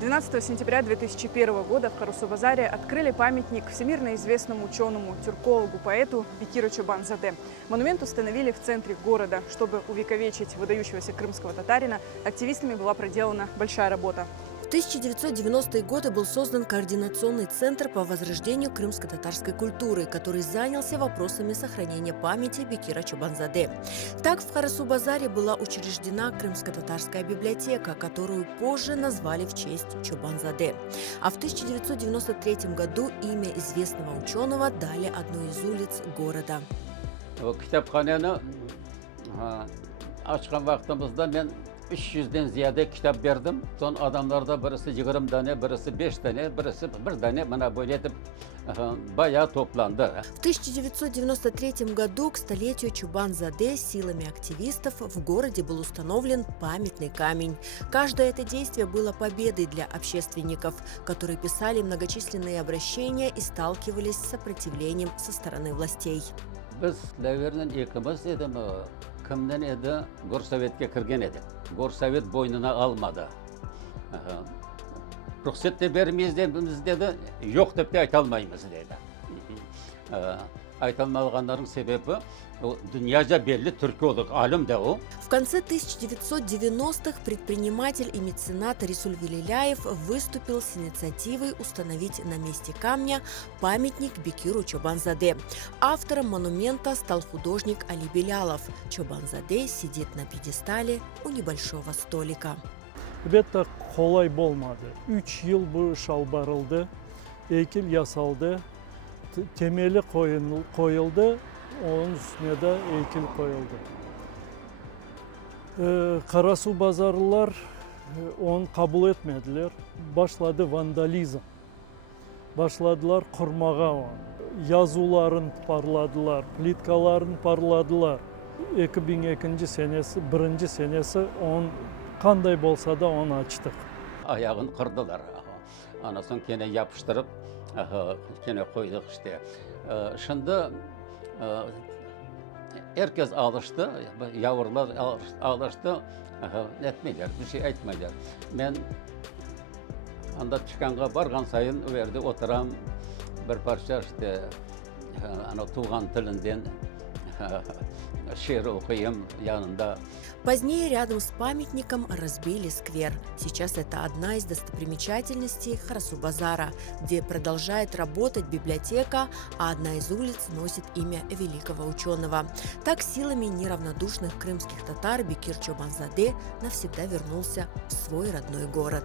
12 сентября 2001 года в Карасу-Базаре открыли памятник всемирно известному ученому, тюркологу, поэту Бекиру Чобанзаде. Монумент установили в центре города. Чтобы увековечить выдающегося крымского татарина, активистами была проделана большая работа. В 1990-е годы был создан Координационный центр по возрождению крымско-татарской культуры, который занялся вопросами сохранения памяти Бекира Чобанзаде. Так, в Карасу-Базаре была учреждена крымско-татарская библиотека, которую позже назвали в честь Чобанзаде. А в 1993 году имя известного ученого дали одной из улиц города. Kitapxanəni açqan vaxtımızda mən 300'den ziyade kitap verdim. Son adamlarda birisi 20 tane, birisi 5 tane, birisi 1 tane bana böyle edip bayağı toplandı. В 1993 году к столетию Чобанзаде силами активистов в городе был установлен памятный камень. Каждое это действие было победой для общественников, которые писали многочисленные обращения и сталкивались с сопротивлением со стороны властей. Biz Lever'den ikimiz edim, kimden edi? Gorsovet'e kirgen edi. Gorsovet boynuna almadı. Ruhsat da vermeyiz dedi, yok dep de aytalmayımız dedi. Aytalmalganların sebebi dünyaca belli Türkolog, alim de o. В конце 1990-х предприниматель и меценат Рисуль Велиляев выступил с инициативой установить на месте камня памятник Бекиру Чобанзаде. Автором монумента стал художник Али Белялов. Чобанзаде сидит на пьедестале у небольшого столика. Elbette kolay olmadı. 3 yıl bu iş albarıldı, heykel yasaldı, temeli koyuldu, onun üstüne de heykel koyuldu. Karasubazarlılar onu kabul etmediler. Başladı vandalizm. Başladılar kurmağa onu. Yazıların parladılar, plitkaların parladılar. 2002 senesi, 1. senesi on kanday bolsa da onu açtık. Ayağını kırdılar. Anasını gene yapıştırıp gene koyduk işte. Şimdi herkes alıştı, yavrular alıştı, etmeyecek, bir şey etmeyecek. Ben anda çıkanga bargan sayın verdi oturam bir parça işte Tuğan tilinden şiir okuyayım yanında. Позднее рядом с памятником разбили сквер. Сейчас это одна из достопримечательностей Карасу-Базара, где продолжает работать библиотека, а одна из улиц носит имя великого ученого. Так силами неравнодушных крымских татар Бекир Чобанзаде навсегда вернулся в свой родной город.